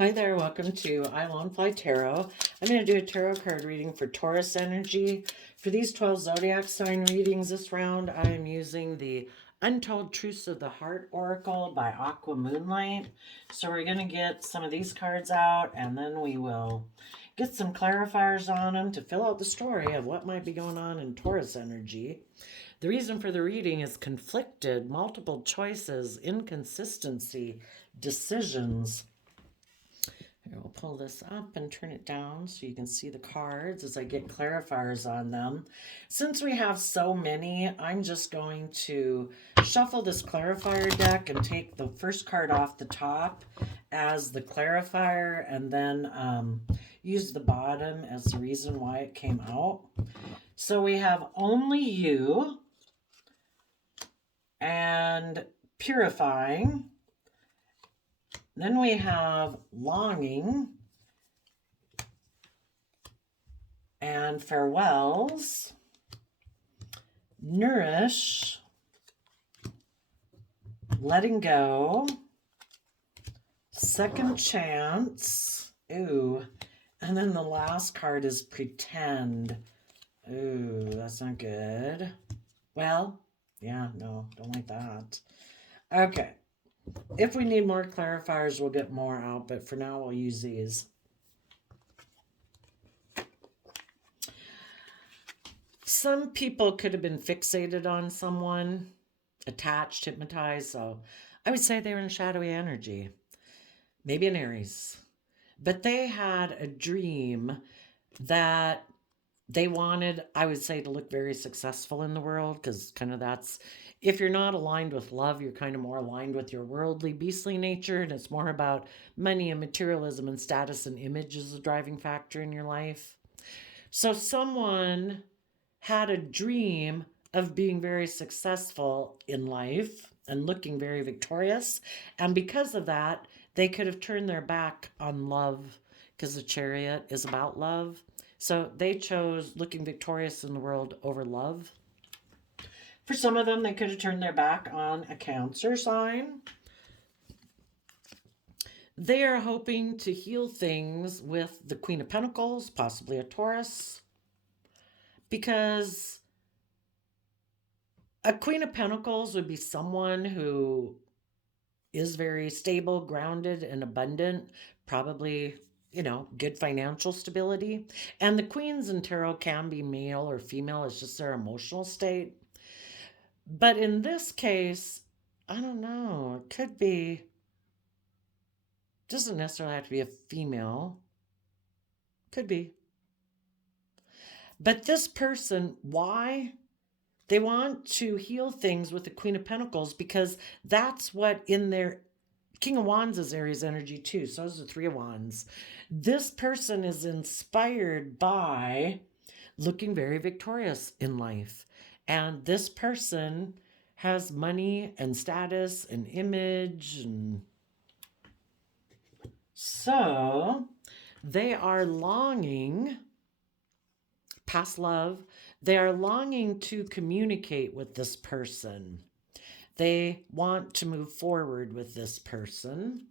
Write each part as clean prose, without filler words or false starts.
Hi there, welcome to I Won't Fly Tarot. I'm going to do a tarot card reading for Taurus energy. For these 12 zodiac sign readings this round, I am using the Untold Truths of the Heart Oracle by Aqua Moonlight. So we're going to get some of these cards out and then we will get some clarifiers on them to fill out the story of what might be going on in Taurus energy. The reason for the reading is conflicted, multiple choices, inconsistency, decisions. I'll pull this up and turn it down so you can see the cards as I get clarifiers on them. Since we have so many, I'm just going to shuffle this clarifier deck and take the first card off the top as the clarifier and then use the bottom as the reason why it came out. So we have Only You and Purifying. Then we have Longing and Farewells, Nourish, Letting Go, Second Chance, ooh, and then the last card is Pretend. Ooh, that's not good. Well, yeah, no, don't like that. Okay. If we need more clarifiers, we'll get more out, but for now, we'll use these. Some people could have been fixated on someone, attached, hypnotized, so I would say they were in shadowy energy. Maybe an Aries. But they had a dream that they wanted, I would say, to look very successful in the world, because kind of that's, if you're not aligned with love, you're kind of more aligned with your worldly, beastly nature, and it's more about money and materialism and status and image as a driving factor in your life. So someone had a dream of being very successful in life and looking very victorious, and because of that, they could have turned their back on love, because the Chariot is about love. So they chose looking victorious in the world over love. For some of them, they could have turned their back on a Cancer sign. They are hoping to heal things with the Queen of Pentacles, possibly a Taurus, because a Queen of Pentacles would be someone who is very stable, grounded, and abundant, probably, good financial stability. And the queens in tarot can be male or female, it's just their emotional state. But in this case, I don't know, it could be, doesn't necessarily have to be a female, could be. But this person, why? They want to heal things with the Queen of Pentacles because that's what in their King of Wands is Aries energy too. So is the Three of Wands. This person is inspired by looking very victorious in life. And this person has money and status and image. And so they are longing, past love, they are longing to communicate with this person. They want to move forward with this person.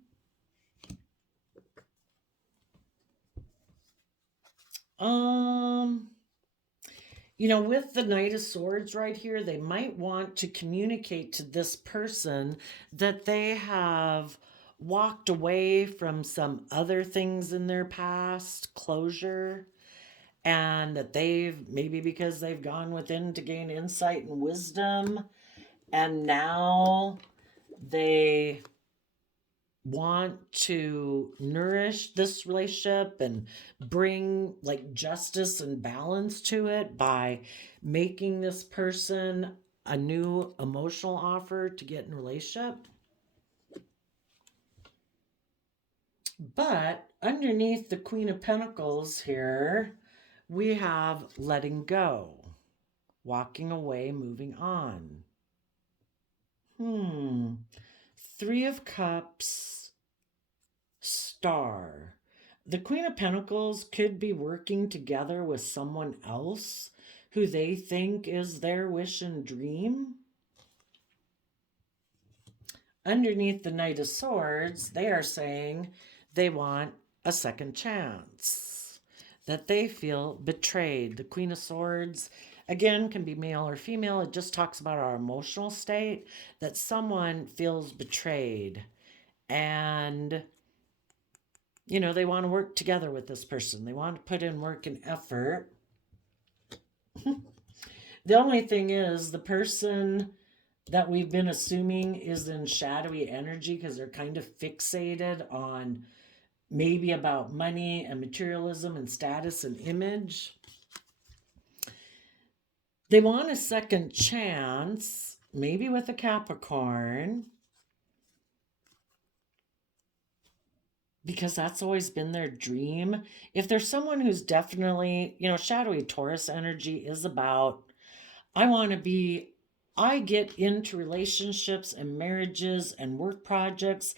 With the Knight of Swords right here, they might want to communicate to this person that they have walked away from some other things in their past, closure, and that they've, maybe because they've gone within to gain insight and wisdom, and now they want to nourish this relationship and bring like justice and balance to it by making this person a new emotional offer to get in a relationship. But underneath the Queen of Pentacles here, we have letting go, walking away, moving on. Three of Cups, Star. The Queen of Pentacles could be working together with someone else who they think is their wish and dream. Underneath the Knight of Swords, they are saying They want a second chance, that they feel betrayed. The Queen of Swords, again, can be male or female. It just talks about our emotional state, that someone feels betrayed. And, they want to work together with this person. They want to put in work and effort. The only thing is, the person that we've been assuming is in shadowy energy because they're kind of fixated on maybe about money and materialism and status and image. They want a second chance, maybe with a Capricorn, because that's always been their dream. If there's someone who's definitely, shadowy Taurus energy is about, I get into relationships and marriages and work projects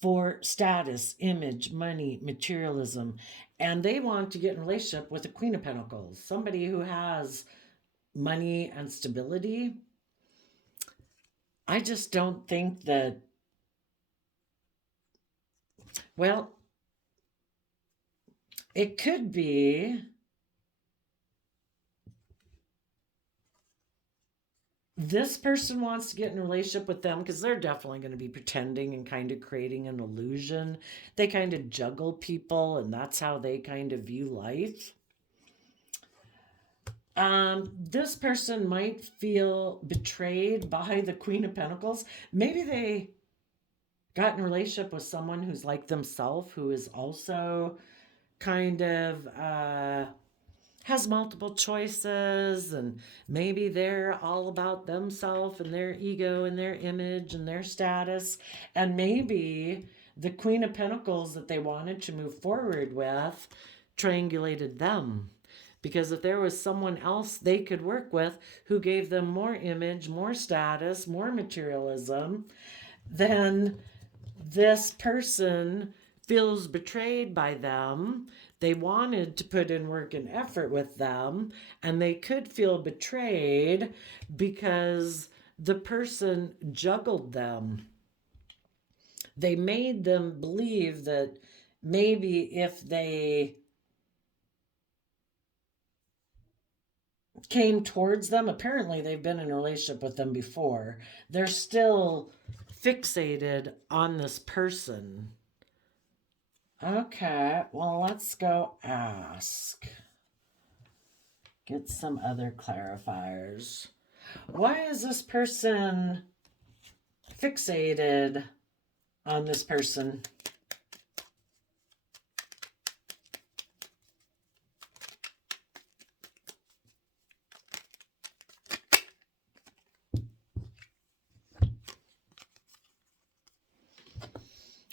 for status, image, money, materialism. And they want to get in a relationship with a Queen of Pentacles, somebody who has money and stability. I just don't think that, well, it could be this person wants to get in a relationship with them because they're definitely going to be pretending and kind of creating an illusion. They kind of juggle people, and that's how they kind of view life. This person might feel betrayed by the Queen of Pentacles. Maybe they got in a relationship with someone who's like themselves, who is also kind of has multiple choices, and maybe they're all about themselves and their ego and their image and their status. And maybe the Queen of Pentacles that they wanted to move forward with triangulated them. Because if there was someone else they could work with who gave them more image, more status, more materialism, then this person feels betrayed by them. They wanted to put in work and effort with them, and they could feel betrayed because the person juggled them. They made them believe that maybe if they came towards them, apparently they've been in a relationship with them before, they're still fixated on this person. Okay, well, let's go ask. Get some other clarifiers. Why is this person fixated on this person?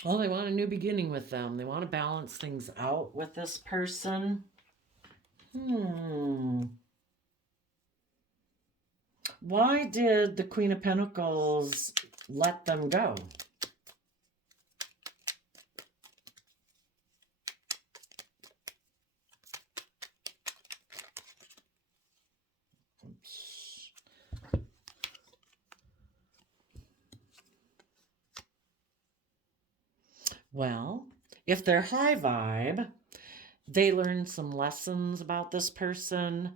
Well, they want a new beginning with them. They want to balance things out with this person. Why did the Queen of Pentacles let them go? Well, if they're high vibe, they learned some lessons about this person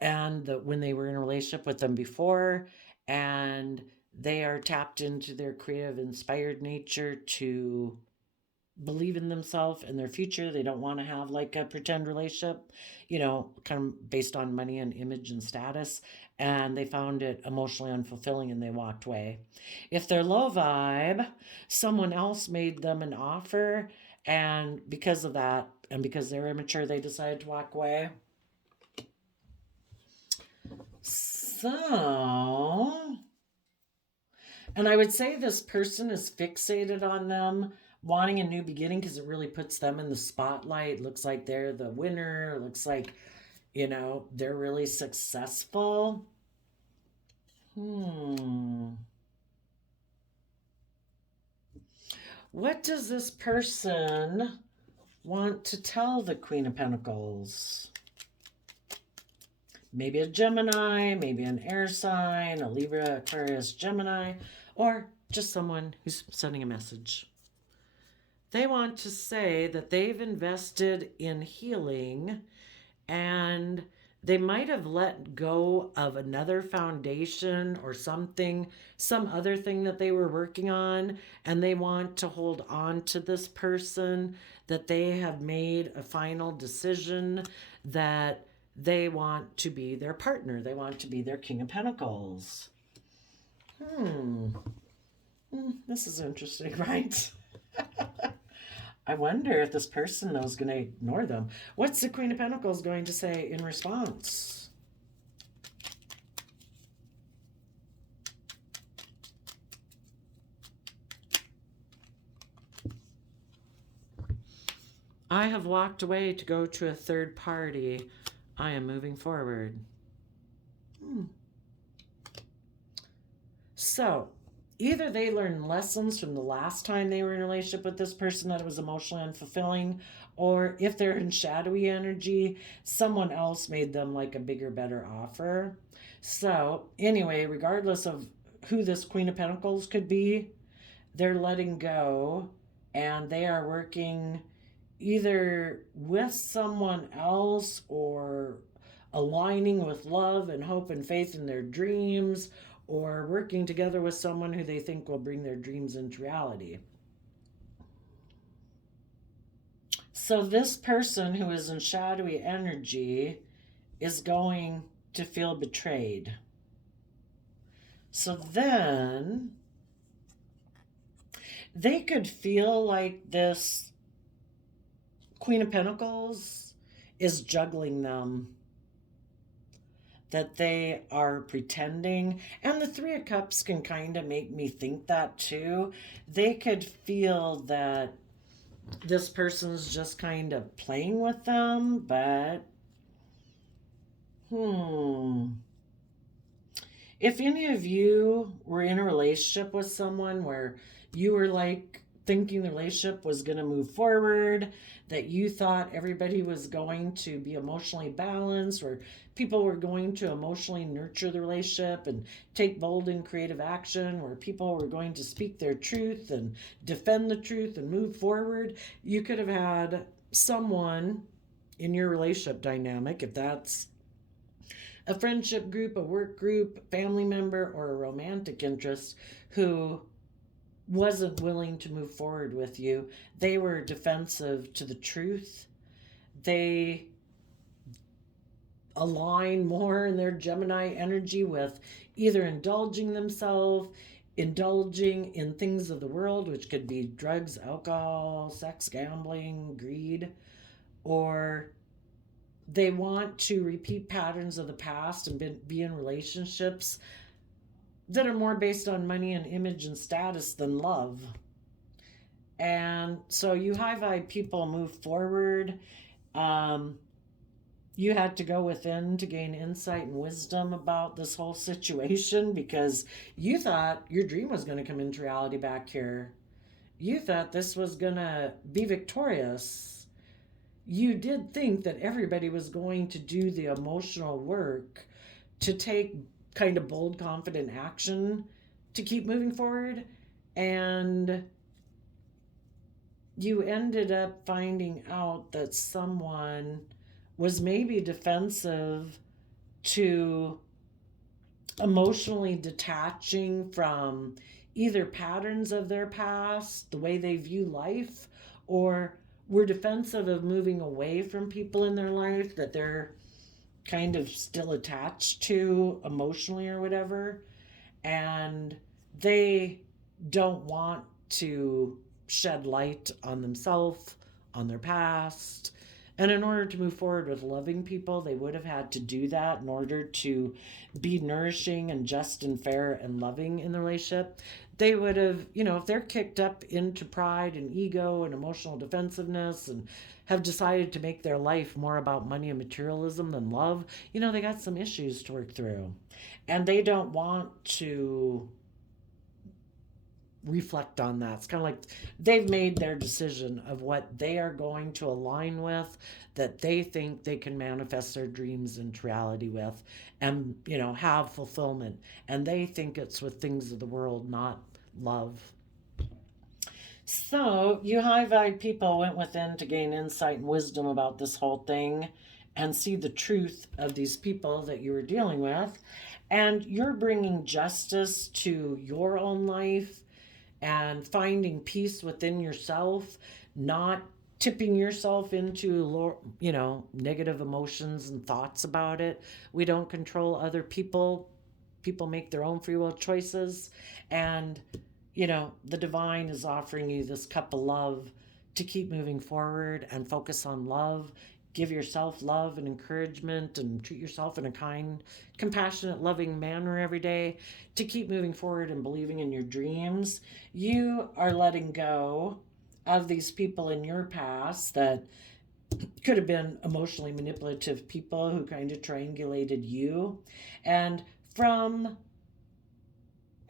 and when they were in a relationship with them before, and they are tapped into their creative, inspired nature to believe in themselves and their future. They don't want to have like a pretend relationship, kind of based on money and image and status. And they found it emotionally unfulfilling and they walked away. If they're low vibe, someone else made them an offer, and because of that, and because they're immature, they decided to walk away. So, and I would say this person is fixated on them wanting a new beginning because it really puts them in the spotlight. Looks like they're the winner. Looks like, they're really successful. What does this person want to tell the Queen of Pentacles? Maybe a Gemini, maybe an air sign, a Libra, Aquarius, Gemini, or just someone who's sending a message. They want to say that they've invested in healing and they might have let go of another foundation or something, some other thing that they were working on, and they want to hold on to this person, that they have made a final decision that they want to be their partner, they want to be their King of Pentacles. This is interesting, right? I wonder if this person, though, is going to ignore them. What's the Queen of Pentacles going to say in response? I have walked away to go to a third party. I am moving forward. So, either they learned lessons from the last time they were in a relationship with this person that it was emotionally unfulfilling, or if they're in shadowy energy, someone else made them like a bigger, better offer. So, anyway, regardless of who this Queen of Pentacles could be, they're letting go and they are working either with someone else or aligning with love and hope and faith in their dreams, or working together with someone who they think will bring their dreams into reality. So this person who is in shadowy energy is going to feel betrayed. So then they could feel like this Queen of Pentacles is juggling them, that they are pretending. And the Three of Cups can kind of make me think that too. They could feel that this person's just kind of playing with them, but if any of you were in a relationship with someone where you were like thinking the relationship was going to move forward, that you thought everybody was going to be emotionally balanced, or people were going to emotionally nurture the relationship and take bold and creative action, where people were going to speak their truth and defend the truth and move forward, you could have had someone in your relationship dynamic, if that's a friendship group, a work group, family member, or a romantic interest, who wasn't willing to move forward with you. They were defensive to the truth. They align more in their Gemini energy with either indulging themselves, indulging in things of the world, which could be drugs, alcohol, sex, gambling, greed, or they want to repeat patterns of the past and be in relationships that are more based on money and image and status than love. And so you high vibe people move forward. You had to go within to gain insight and wisdom about this whole situation, because you thought your dream was going to come into reality back here. You thought this was going to be victorious. You did think that everybody was going to do the emotional work to take kind of bold, confident action to keep moving forward. And you ended up finding out that someone was maybe defensive to emotionally detaching from either patterns of their past, the way they view life, or were defensive of moving away from people in their life that they're kind of still attached to emotionally or whatever. And they don't want to shed light on themselves, on their past. And in order to move forward with loving people, they would have had to do that in order to be nourishing and just and fair and loving in the relationship. They would have, if they're kicked up into pride and ego and emotional defensiveness and have decided to make their life more about money and materialism than love, they got some issues to work through. And they don't want to reflect on that. It's kind of like they've made their decision of what they are going to align with, that they think they can manifest their dreams into reality with, and have fulfillment. And they think it's with things of the world, not love. So, you high vibe people went within to gain insight and wisdom about this whole thing and see the truth of these people that you were dealing with. And you're bringing justice to your own life and finding peace within yourself, not tipping yourself into negative emotions and thoughts about it. We don't control other people. People make their own free will choices, and the divine is offering you this cup of love to keep moving forward and focus on love. Give yourself love and encouragement and treat yourself in a kind, compassionate, loving manner every day to keep moving forward and believing in your dreams. You are letting go of these people in your past that could have been emotionally manipulative people who kind of triangulated you, and from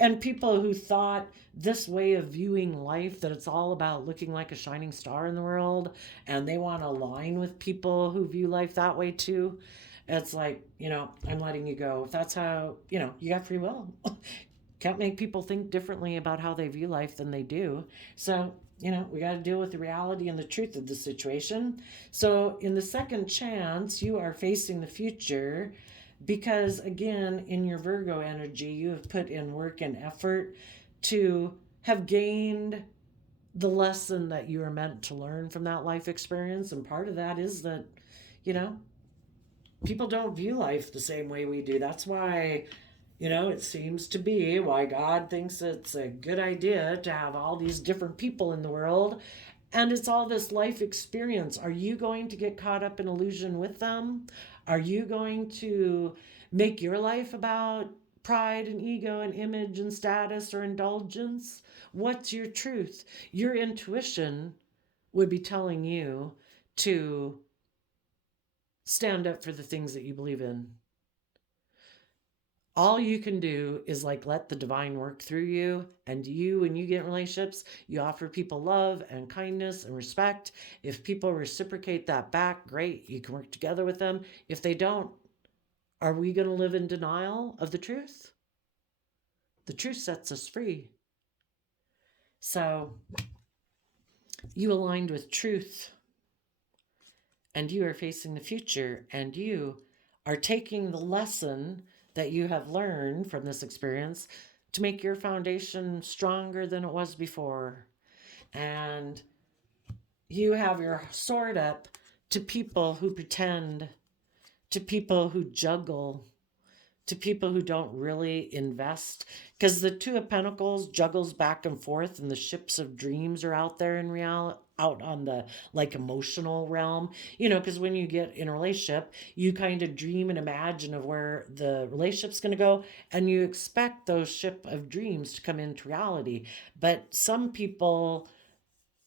and people who thought this way of viewing life, that it's all about looking like a shining star in the world, and they want to align with people who view life that way too. It's like, I'm letting you go. If that's how, you got free will. Can't make people think differently about how they view life than they do. So, we got to deal with the reality and the truth of the situation. So, in the second chance, you are facing the future because, again, in your Virgo energy, you have put in work and effort to have gained the lesson that you are meant to learn from that life experience. And part of that is that, people don't view life the same way we do. That's why, it seems to be why God thinks it's a good idea to have all these different people in the world. And it's all this life experience. Are you going to get caught up in illusion with them? Are you going to make your life about pride and ego and image and status or indulgence? What's your truth? Your intuition would be telling you to stand up for the things that you believe in. All you can do is let the divine work through you. And you, when you get in relationships, you offer people love and kindness and respect. If people reciprocate that back, great, you can work together with them. If they don't, are we going to live in denial of the truth? The truth sets us free. So you aligned with truth, and you are facing the future, and you are taking the lesson that you have learned from this experience to make your foundation stronger than it was before. And you have your sword up to people who pretend, to people who juggle, to people who don't really invest. Because the Two of Pentacles juggles back and forth, and the ships of dreams are out there in reality, out on the emotional realm. Because when you get in a relationship, you kind of dream and imagine of where the relationship's going to go, and you expect those ship of dreams to come into reality. But some people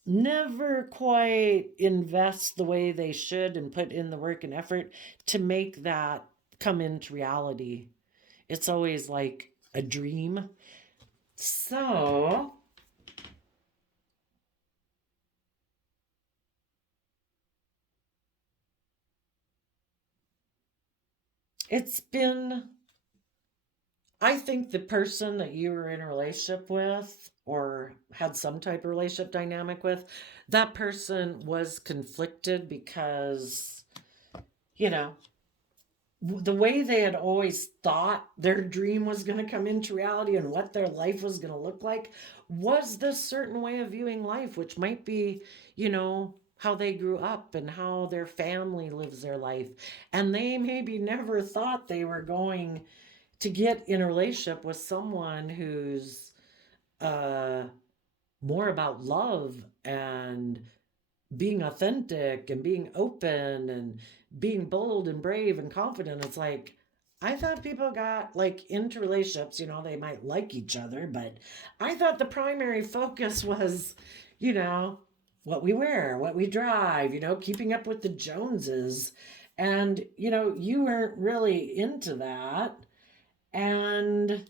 never quite invest the way they should and put in the work and effort to make that come into reality. It's always like a dream. So it's been, I think the person that you were in a relationship with or had some type of relationship dynamic with, that person was conflicted because, the way they had always thought their dream was going to come into reality and what their life was going to look like was this certain way of viewing life, which might be, how they grew up and how their family lives their life. And they maybe never thought they were going to get in a relationship with someone who's uh, more about love and being authentic and being open and being bold and brave and confident. It's like, I thought people got into relationships, they might like each other, but I thought the primary focus was, what we wear, what we drive, keeping up with the Joneses. And, you weren't really into that. And,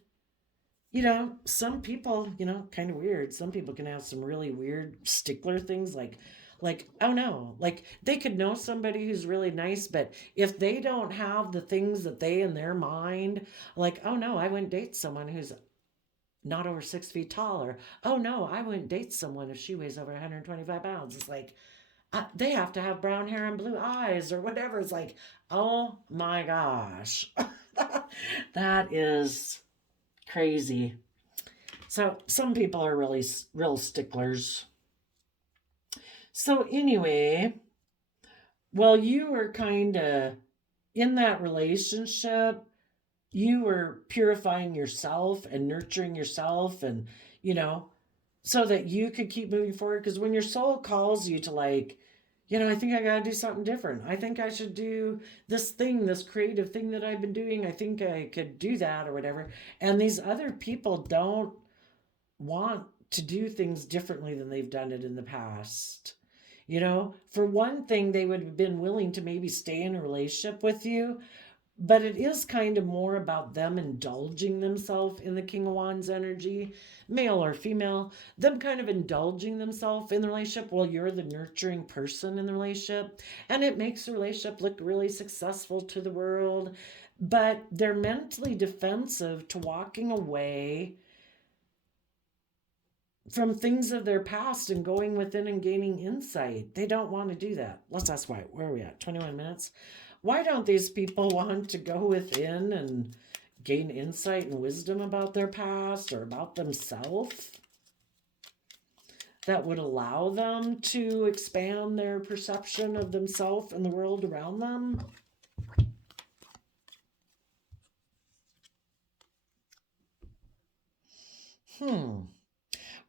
some people, kind of weird. Some people can have some really weird stickler things oh no, they could know somebody who's really nice, but if they don't have the things that they in their mind, oh no, I wouldn't date someone who's not over 6 feet tall, or oh no, I wouldn't date someone if she weighs over 125 pounds. It's like they have to have brown hair and blue eyes or whatever. It's like, oh my gosh, that is crazy. So some people are really real sticklers. So anyway, well, you were kind of in that relationship, you were purifying yourself and nurturing yourself, and you know, so that you could keep moving forward. Because when your soul calls you to, like, I think I got to do something different. I think I should do this thing, this creative thing that I've been doing. I think I could do that or whatever. And these other people don't want to do things differently than they've done it in the past. For one thing, they would have been willing to maybe stay in a relationship with you, but it is kind of more about them indulging themselves in the King of Wands energy, male or female, them kind of indulging themselves in the relationship while you're the nurturing person in the relationship. And it makes the relationship look really successful to the world. But they're mentally defensive to walking away from things of their past and going within and gaining insight. They don't want to do that. Let's ask why. Where are we at? 21 minutes. Why don't these people want to go within and gain insight and wisdom about their past or about themselves that would allow them to expand their perception of themselves and the world around them?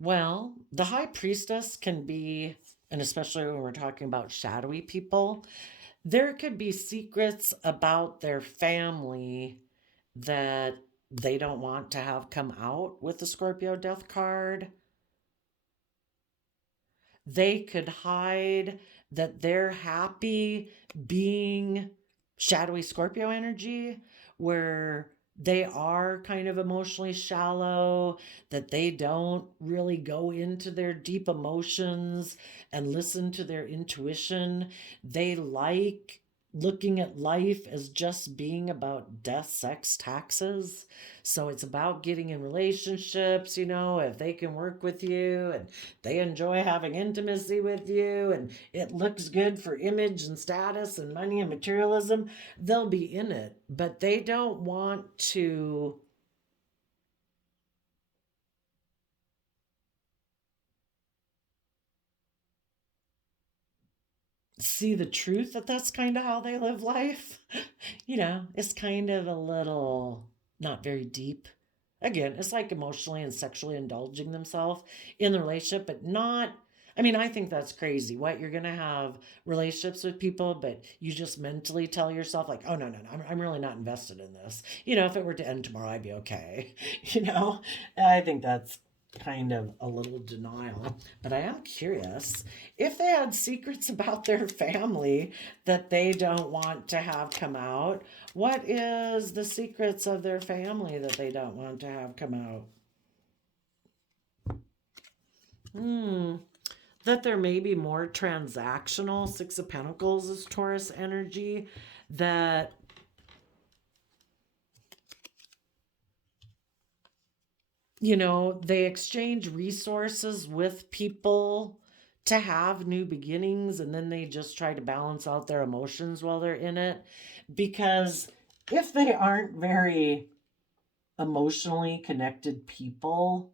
Well, the high priestess can be, and especially when we're talking about shadowy people, there could be secrets about their family that they don't want to have come out with the Scorpio death card. They could hide that they're happy being shadowy Scorpio energy, where they are kind of emotionally shallow, that they don't really go into their deep emotions and listen to their intuition. They like looking at life as just being about death, sex, taxes. So it's about getting in relationships, if they can work with you and they enjoy having intimacy with you and it looks good for image and status and money and materialism, they'll be in it. But they don't want to see the truth that that's kind of how they live life. It's kind of a little not very deep. Again, it's like emotionally and sexually indulging themselves in the relationship, but not. I mean, I think that's crazy. What, you're going to have relationships with people, but you just mentally tell yourself, like, oh, no, no, no, I'm really not invested in this. If it were to end tomorrow, I'd be okay. I think that's kind of a little denial. But I am curious if they had secrets about their family that they don't want to have come out. What is the secrets of their family that they don't want to have come out? That they're maybe more transactional. Six of Pentacles is Taurus energy. That they exchange resources with people to have new beginnings, and then they just try to balance out their emotions while they're in it. Because if they aren't very emotionally connected people,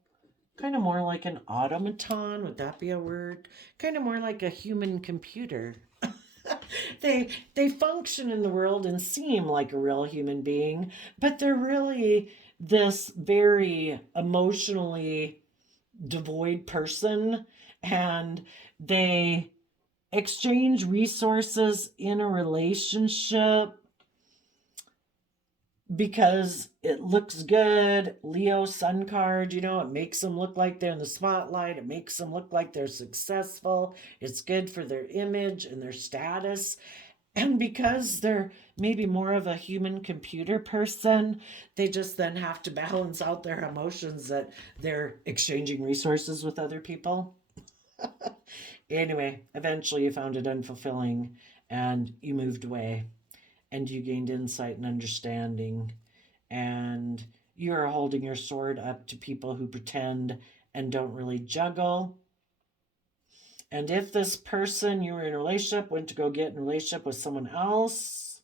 kind of more like an automaton, would that be a word? Kind of more like a human computer. they function in the world and seem like a real human being, but they're really this very emotionally devoid person, and they exchange resources in a relationship because it looks good. Leo sun card, it makes them look like they're in the spotlight. It makes them look like they're successful. It's good for their image and their status. And because they're maybe more of a human computer person, they just then have to balance out their emotions that they're exchanging resources with other people. Anyway, eventually you found it unfulfilling and you moved away and you gained insight and understanding, and you're holding your sword up to people who pretend and don't really juggle. And if this person you were in a relationship went to go get in a relationship with someone else,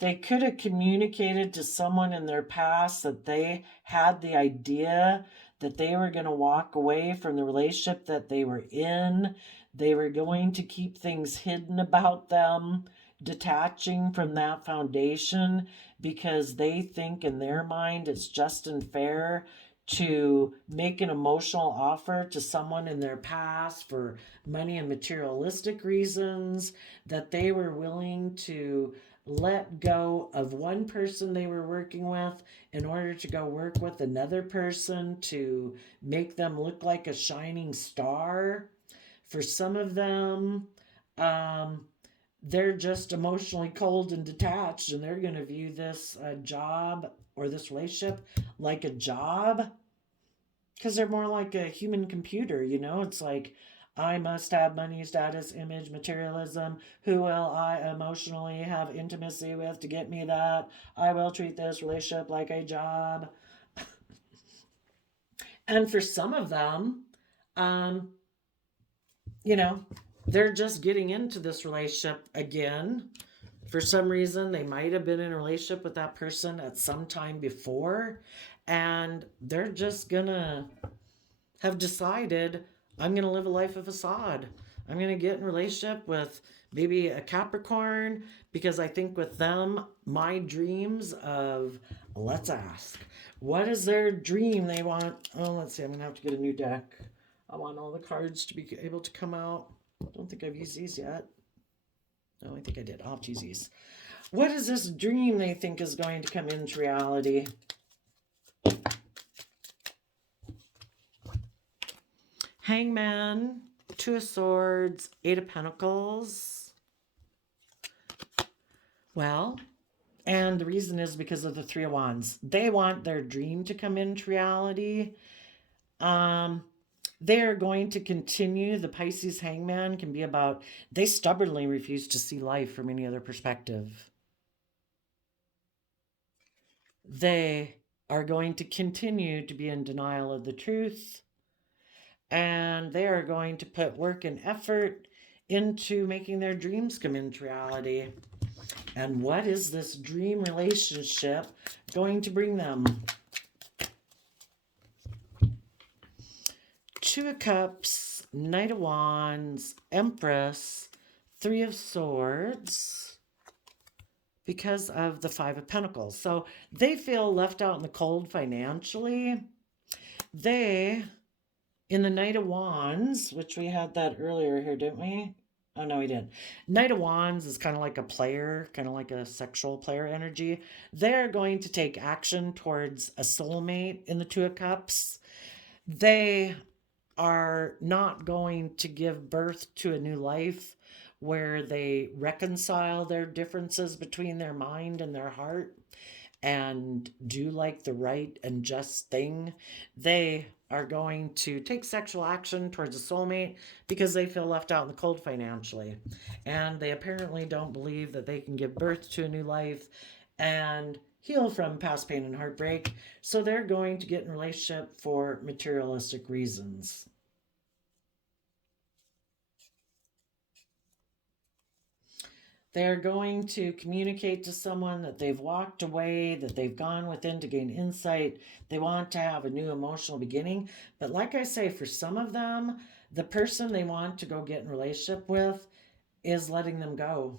they could have communicated to someone in their past that they had the idea that they were going to walk away from the relationship that they were in. They were going to keep things hidden about them, detaching from that foundation because they think in their mind it's just and fair to make an emotional offer to someone in their past for money and materialistic reasons, that they were willing to let go of one person they were working with in order to go work with another person to make them look like a shining star. For some of them, they're just emotionally cold and detached, and they're going to view this job or this relationship like a job because they're more like a human computer, you know? It's like, I must have money, status, image, materialism. Who will I emotionally have intimacy with to get me that? I will treat this relationship like a job. And for some of them, um, you know, they're just getting into this relationship again. For some reason, they might have been in a relationship with that person at some time before, and they're just gonna have decided, I'm going to live a life of facade. I'm going to get in a relationship with maybe a Capricorn because I think with them, my dreams of, let's ask, what is their dream they want? Oh, let's see, I'm going to have to get a new deck. I want all the cards to be able to come out. I don't think I've used these yet. No, I think I did. I'll have to use these. What is this dream they think is going to come into reality? Hangman, Two of Swords, Eight of Pentacles. Well, and the reason is because of the Three of Wands. They want their dream to come into reality. They're going to continue. The Pisces Hangman can be about, they stubbornly refuse to see life from any other perspective. They are going to continue to be in denial of the truth. And they are going to put work and effort into making their dreams come into reality. And what is this dream relationship going to bring them? Two of Cups, Knight of Wands, Empress, Three of Swords, because of the Five of Pentacles. So they feel left out in the cold financially. They, in the Knight of Wands, which we had that earlier here, didn't we? Oh, no, we didn't. Knight of Wands is kind of like a player, kind of like a sexual player energy. They're going to take action towards a soulmate in the Two of Cups. They are not going to give birth to a new life where they reconcile their differences between their mind and their heart and do like the right and just thing. They are going to take sexual action towards a soulmate because they feel left out in the cold financially. And they apparently don't believe that they can give birth to a new life and heal from past pain and heartbreak. So they're going to get in a relationship for materialistic reasons. They're going to communicate to someone that they've walked away, that they've gone within to gain insight. They want to have a new emotional beginning. But like I say, for some of them, the person they want to go get in a relationship with is letting them go.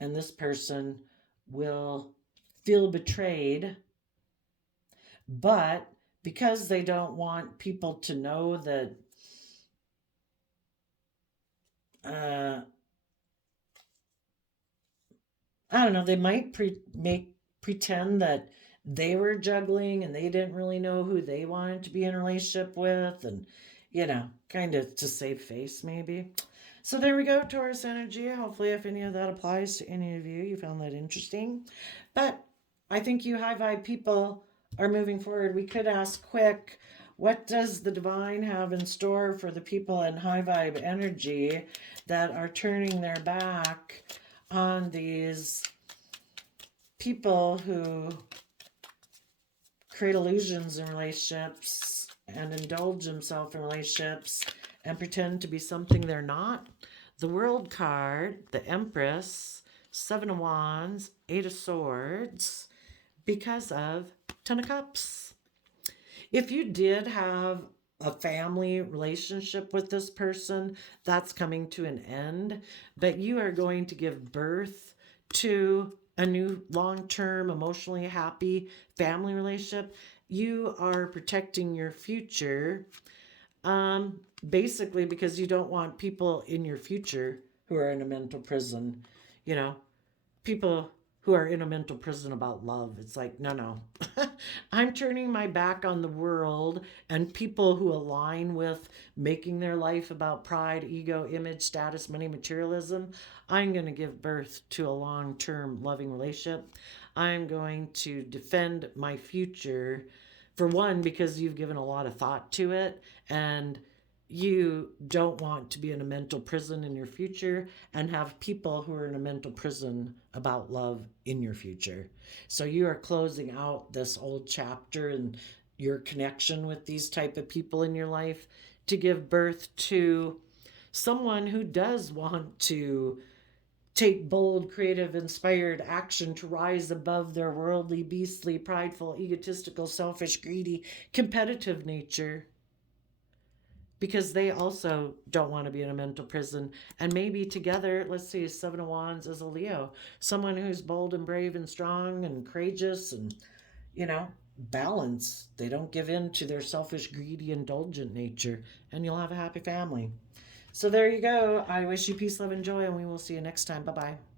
And this person will feel betrayed. But because they don't want people to know that I don't know, they might pretend that they were juggling and they didn't really know who they wanted to be in a relationship with, and kind of to save face maybe. So there we go, Taurus energy. Hopefully if any of that applies to any of you, you found that interesting. But I think you high vibe people are moving forward. We could ask quick, What does the divine have in store for the people in high vibe energy that are turning their back on these people who create illusions in relationships and indulge themselves in relationships and pretend to be something they're not? The World card, the Empress, Seven of Wands, Eight of Swords, because of Ten of Cups. If you did have a family relationship with this person, that's coming to an end, but you are going to give birth to a new long-term, emotionally happy family relationship. You are protecting your future, basically because you don't want people in your future who are in a mental prison, you know, people who are in a mental prison about love. It's like, no. I'm turning my back on the world and people who align with making their life about pride, ego, image, status, money, materialism. I'm going to give birth to a long-term loving relationship. I'm going to defend my future, for one, because you've given a lot of thought to it, and you don't want to be in a mental prison in your future and have people who are in a mental prison about love in your future. So you are closing out this old chapter and your connection with these type of people in your life to give birth to someone who does want to take bold, creative, inspired action to rise above their worldly, beastly, prideful, egotistical, selfish, greedy, competitive nature, because they also don't want to be in a mental prison. And maybe together, let's see, Seven of Wands is a Leo, someone who's bold and brave and strong and courageous and, balance. They don't give in to their selfish, greedy, indulgent nature, and you'll have a happy family. So there you go. I wish you peace, love, and joy, and we will see you next time. Bye-bye.